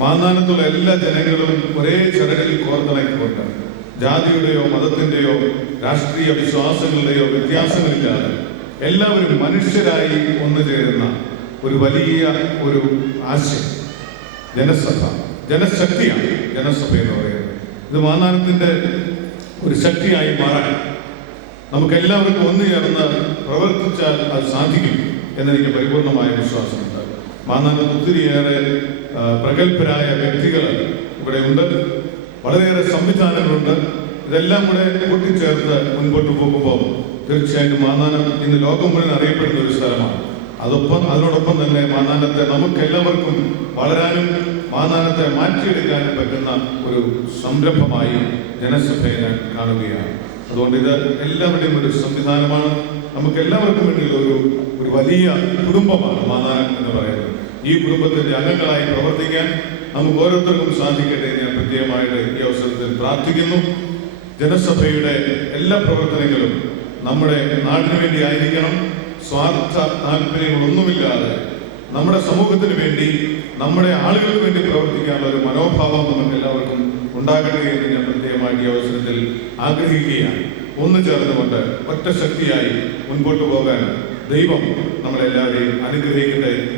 മാന്നാനത്തുള്ള എല്ലാ ജനങ്ങളും ഒരേ ചരടിൽ കോർത്തിണക്കിക്കൊണ്ട് ജാതിയുടെയോ മതത്തിന്റെയോ രാഷ്ട്രീയ വിശ്വാസങ്ങളുടെയോ വ്യത്യാസങ്ങളില്ലാതെ എല്ലാവരും മനുഷ്യരായി ഒന്നു ചേരുന്ന ഒരു വലിയ ഒരു ആശയം ജനസഭ, ജനശക്തിയാണ് ജനസഭ എന്ന് പറയുന്നത്. ഇത് മാന്നാനത്തിന്റെ ഒരു ശക്തിയായി മാറാൻ നമുക്ക് എല്ലാവർക്കും ഒന്നു ചേർന്ന് പ്രവർത്തിച്ചാൽ അത് സാധിക്കും എന്നെനിക്ക് പരിപൂർണമായ വിശ്വാസമുണ്ട്. മാന്നാനത്ത് ഒത്തിരിയേറെ പ്രഗത്ഭരായ വ്യക്തികൾ ഇവിടെ ഉണ്ട്, വളരെയേറെ സംവിധാനങ്ങളുണ്ട്. ഇതെല്ലാം കൂടെ കൂട്ടിച്ചേർത്ത് മുൻപോട്ട് പോകുമ്പോൾ തീർച്ചയായിട്ടും മാന്നാനം ഇന്ന് ലോകം മുഴുവൻ അറിയപ്പെടുന്ന ഒരു സ്ഥലമാണ്. അതിനോടൊപ്പം തന്നെ മാന്നാനത്തെ നമുക്ക് എല്ലാവർക്കും വളരാനും മാന്നാനത്തെ മാറ്റിയെടുക്കാനും പറ്റുന്ന ഒരു സംരംഭമായി ജനസഭയെ ഞാൻ കാണുകയാണ്. അതുകൊണ്ട് ഇത് എല്ലാവരുടെയും ഒരു സംവിധാനമാണ്. നമുക്ക് എല്ലാവർക്കും വേണ്ടിയുള്ള ഒരു വലിയ കുടുംബമാണ് മാന്നാനം എന്ന് പറയുന്നത്. ഈ കുടുംബത്തിന്റെ അംഗങ്ങളായി പ്രവർത്തിക്കാൻ നമുക്ക് ഓരോരുത്തർക്കും സാധിക്കട്ടെ ഞാൻ പ്രത്യേകമായിട്ട് ഈ അവസരത്തിൽ പ്രാർത്ഥിക്കുന്നു. ജനസഭയുടെ എല്ലാ പ്രവർത്തനങ്ങളും നമ്മുടെ നാടിനു വേണ്ടി ആയിരിക്കണം. സ്വാർത്ഥ താല്പര്യങ്ങളൊന്നുമില്ലാതെ നമ്മുടെ സമൂഹത്തിന് വേണ്ടി, നമ്മുടെ ആളുകൾക്ക് വേണ്ടി പ്രവർത്തിക്കാനുള്ള ഒരു മനോഭാവം നമുക്ക് എല്ലാവർക്കും ഉണ്ടാകട്ടെ എന്ന് ഞാൻ പ്രത്യേകമായിട്ട് ഈ അവസരത്തിൽ ആഗ്രഹിക്കുകയാണ്. ഒന്നു ചേർന്നുകൊണ്ട് ഒറ്റ ശക്തിയായി മുൻപോട്ട് പോകാൻ ദൈവം നമ്മളെല്ലാവരെയും അനുഗ്രഹിക്കട്ടെ.